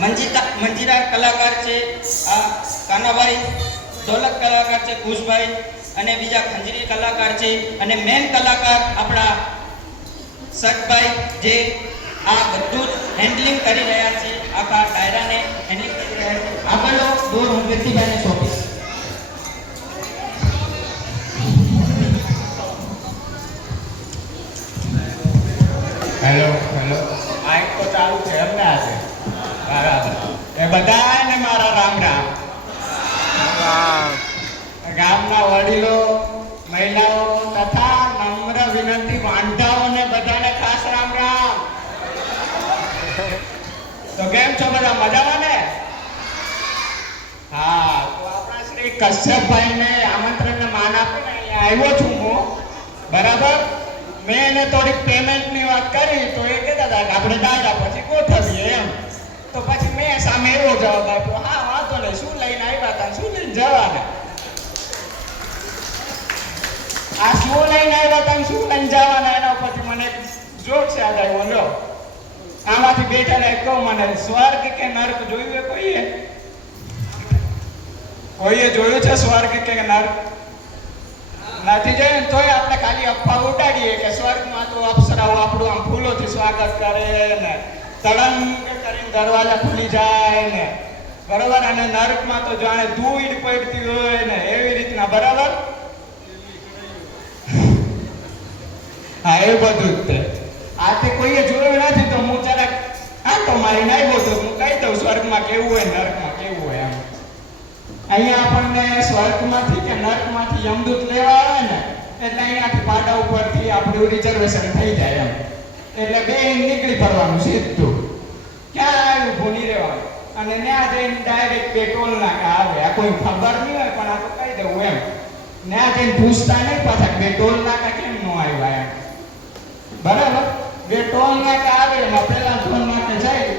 મંજીરા મંજીરા કલાકાર છે આ કાનાભાઈ ઢોલક કલાકાર છે કુશભાઈ અને બીજા ખંજરી કલાકાર છે અને મેન કલાકાર આપણા સટભાઈ જે આ બધું જ હેન્ડલિંગ કરી રહ્યા છે આખા ડાયરાને હેન્ડલિંગ કરી રહ્યા છે. આગળનો દોર હું વ્યક્તિભાઈને સોંપીશ. હેલો હેલો માઇક તો ચાલુ છે એમ ને આજે બરાબર એ બધાને મારા રામ રામ. ગામના વડીલો, મહિલાઓ તથા નમ્ર વિનંતી વાંધાઓને બધાને ખાસ રામ રામ. તો કેમ છો બધા? મજામાં ને? હા, તો આપણા શ્રી કશ્યપભાઈને આમંત્રણને માન આપીને અહીંયા આવ્યો છું હું. બરાબર? મેં એને થોડીક પેમેન્ટની વાત કરી, તો એ કહેતા હતા કે આપણે દાદા પછી ગોઠવીએ. એમ. તો પછી મેં સામે એવો જવાબ આપ્યો હા વાંધો નહીં શું લઈને આવ્યા હતા શું લઈને જવાના આ શું લઈને આવ્યા હતા ને શું લઈને જવાના એના ઉપરથી મને એક જોક છે યાદ આવ્યો લો આમાંથી બેઠા ને કહો મને સ્વર્ગ કે નર્ક જોયું છે કોઈએ કોઈએ જોયું છે સ્વર્ગ કે નર્ક નથી જોયું ને તોય આપણે ખાલી અફવા ઉડાડીએ કે સ્વર્ગમાં તો અપ્સરાઓ આપણું આમ ફૂલોથી સ્વાગત કરે ને તળંગ કરીને દરવાજા ખુલી જાય ને. બરોબર અને નર્કમાં તો જાણે ધૂળ પડતી હોય ને. એવી રીતના, બરાબર? હા, એ બધું જ તે. આ તે કોઈએ જોયું નથી તો હું જરાક આટો મારીને આવ્યો તો હું કહી દઉં, સ્વર્ગમાં કેવું હોય, નર્કમાં કેવું હોય એમ. અહીંયા આપણને સ્વર્ગમાંથી કે નર્કમાંથી યમદૂત લેવા આવે ને, એટલે અહીંયાથી પાડા ઉપરથી આપણું રિઝર્વેશન થઈ જાય એમ. એટલે બે નીકળી પડવાનું સીધું. ક્યાં આવ્યું ભૂલી રહેવાનું. અને ત્યાં જઈને ડાયરેક્ટ પેટ્રોલ ટોલ આવે આ કોઈ ખબર નહીં હોય, પણ આ તો કહી દઉં એમ. ત્યાં જઈને પૂછતા નહીં પાછા પેટ્રોલ નાકા કેમ ન આવ્યા એમ. બરાબર? બે ટોલ નાકા આવે એમાં પહેલા ટોલ નાખે જાય.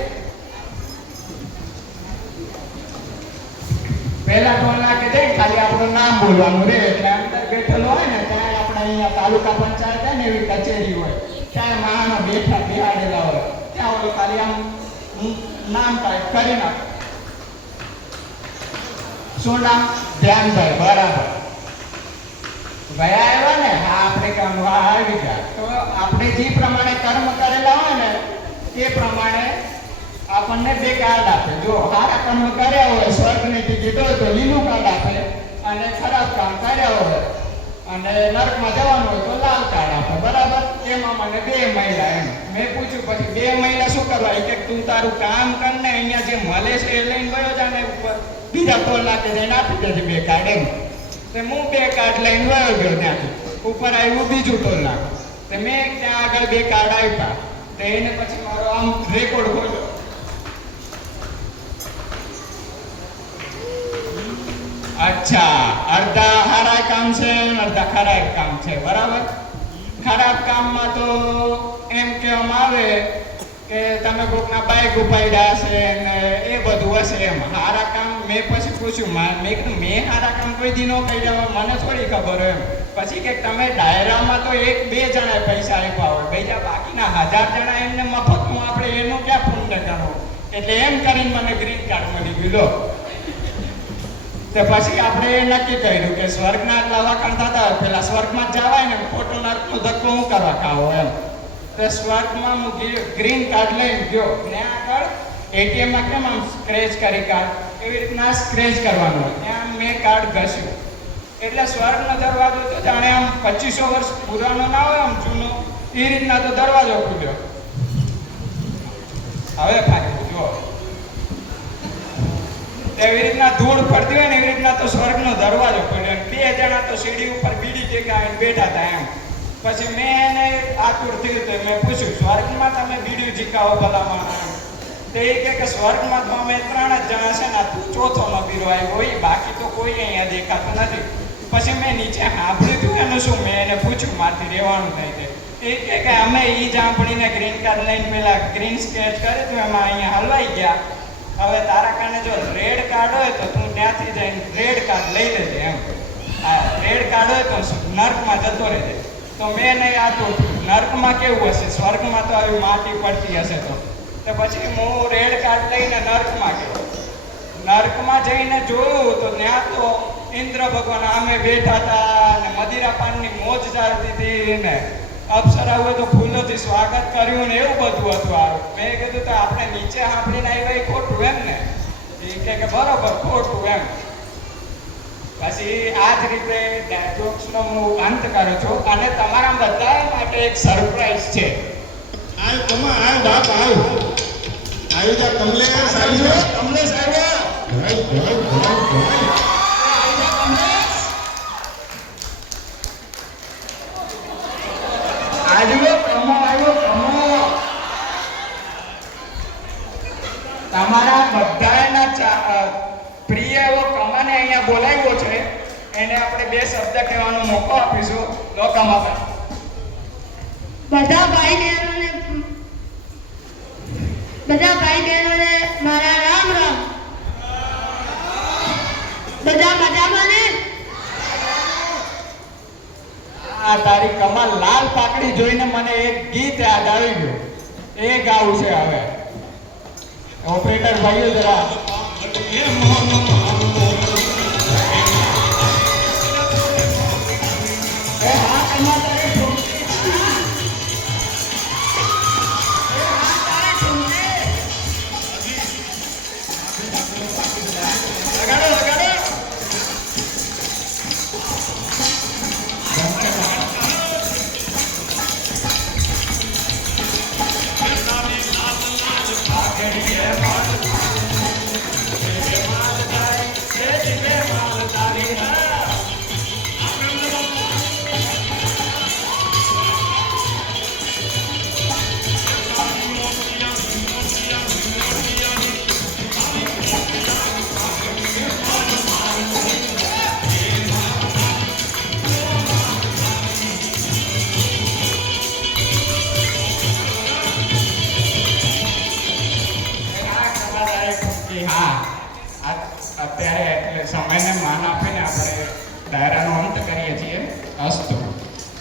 પેલા ટોલ નાકે જઈને ખાલી આપણું નામ બોલવાનું રે એટલે અંદર બેઠેલો હોય ને ત્યાં આપણે અહીંયા તાલુકા પંચાયત ને એવી કચેરી હોય, ત્યાં માણસ બેઠા બેહાડેલા હોય. ત્યાં ઓલો ખાલી આમ નામ ટાઈપ કરી નાખો. શું નામ? ધ્યાનભાઈ, બરાબર. ગયા આવ્યા ને, હા, આપણે કામ આવી ગયા. તો આપણે જે પ્રમાણે કર્મ કરેલા હોય ને તે પ્રમાણે આપણને બે કાર્ડ આપે. જો સારા કર્મ કર્યા હોય, સ્વર્ગની ટિકિટ હોય તો લીલું કાર્ડ આપે અને ખરાબ કામ કર્યા હોય અને નરકમાં જવાનું હોય તો લાલ કાર્ડ આપે, બરાબર? એમાં મને બે મહિલા એમ. મેં પૂછ્યું, પછી બે મહિલા શું કરવા? કે, તું તારું કામ કર ને, અહીંયા જે મળે છે એ લઈને ગયો જા ને ઉપર. બીજા ટોલ નાખે જઈને આપી દેજે બે કાર્ડ એમ. તે હું બે કાર્ડ લઈને ગયો ગયો ત્યાંથી. ઉપર આવ્યું બીજું ટોલ નાખ તે મેં ત્યાં આગળ બે કાર્ડ આપ્યા. તે એને પછી મારો આમ રેકોર્ડ ખોલ્યો અચ્છા, અડધા કામ છે, અડધા ખરાબ કામ છે, બરાબર? ખરાબ કામમાં તો એમ કહેવામાં આવે કે તમે કોકના બાઈક ઉપાડ્યા છે ને એ બધું હશે એમ. હારા કામ મેં પછી પૂછ્યું, મા- કીધું, મેં સારા કામ કોઈ દી ન કર્યા હોય, મને થોડી ખબર હોય એમ. પછી કે, તમે ડાયરામાં તો એક બે જણાએ પૈસા આપ્યા હોય, બીજા બાકીના હજાર જણા એમને મફતમાં આપણે એનું ક્યાં પુણ્ય કરો એટલે એમ કરીને મને ગ્રીન કાર્ડ મળી ગયું તે પછી આપણે એ નક્કી કર્યું કે સ્વર્ગના લાવા કરતા હોય, પેલા સ્વર્ગમાં જવાય ને, ખોટો નર્કનો ધક્કો હું કરવા ખાવો એમ. તે સ્વર્ગમાં હું ગ્રીન કાર્ડ લઈને ગયો. ત્યાં આગળ એટીએમમાં કેમ આમ સ્ક્રેચ કરી કાર્ડ? એવી રીતના સ્ક્રેચ કરવાનું ત્યાં મેં કાર્ડ ઘસ્યું. એટલે સ્વર્ગનો દરવાજો તો જાણે આમ પચીસો વર્ષ પુરાણો ના હોય આમ જૂનો, એ રીતના તો દરવાજો ખુલ્યો હવે ફાયદો જો એવી રીતના ધૂળ પડતી હોય ને એવી રીતના તો સ્વર્ગનો દરવાજો ખોલ્યો બે જણા તો સીડી ઉપર બીડી ટેકાવીને બેઠા હતા એમ. પછી મેં એને આતુર થયું તો મેં પૂછ્યું, સ્વર્ગમાં તમે બીડી ઝીકાવો બધા તે એ કે સ્વર્ગમાં તો અમે ત્રણ જ જણા છે ને તું ચોથો નબીરો આવ્યો હોય, બાકી તો કોઈ અહીંયા દેખાતું નથી. પછી મેં નીચે સાંભળ્યું હતું એનું શું? મેં એને પૂછ્યું, મારથી રહેવાનું થાય તે એ કે, અમે એ જાંભળીને ગ્રીન કાર્ડ લઈને પેલા ગ્રીન સ્કેચ કરી તો, એમાં અહીંયા હલવાઈ ગયા. હવે તારા કારણે જો રેડ કાર્ડ હોય તો તું ત્યાંથી જઈને રેડ કાર્ડ લઈ લેજે એમ. આ રેડ કાર્ડ હોય તો નર્કમાં જતો રહેજે. તો મેં નહીં આપ્યું નર્કમાં કેવું હશે? સ્વર્ગમાં તો આવી માટી પડતી હશે તો. તો પછી હું રેડ કાર્ડ લઈને નર્કમાં ગયો. નર્કમાં જઈને જોયું તો ત્યાં તો ઇન્દ્ર ભગવાન આમે બેઠા હતા અને મદિરા પાનની મોજ ચાલતી હતી ને. અપ્સરાઓએ તો ફૂલોથી સ્વાગત કર્યું ને એવું બધું હતું આરું. મેં કીધું તો આપણે નીચે સાંભળીને આવ્યા એ ખોટું એમ ને? એ કહે કે બરોબર ખોટું એમ. પછી આ જ રીતે ડાયલોગ્સનો હું અંત કરું છું અને તમારા બધા માટે એક સરપ્રાઈઝ છે. આવ તમે આવ બાપ આવ આવી જા કમલેશ આવી જા કમલેશ આવ્યા ભરાય ભરાય ભરાય ભરાય આવ્યો કમો આવ્યો કમો તમારા બધાના ચા- અ, પ્રિય એવો કમાને અહીંયા બોલાવ્યો છે એને આપણે બે શબ્દ કહેવાનો મોકો આપીશું. લો કમાતા બધા ભાઈ બહેનોને બધા ભાઈ બહેનોને મારા રામ રામ. બધા મજામાં ને? આ તારી કમલ લાલ પાકડી જોઈને મને એક ગીત યાદ આવી ગયું. એ ગાવું છે હવે. ઓપરેટર ભાઈઓ જરા.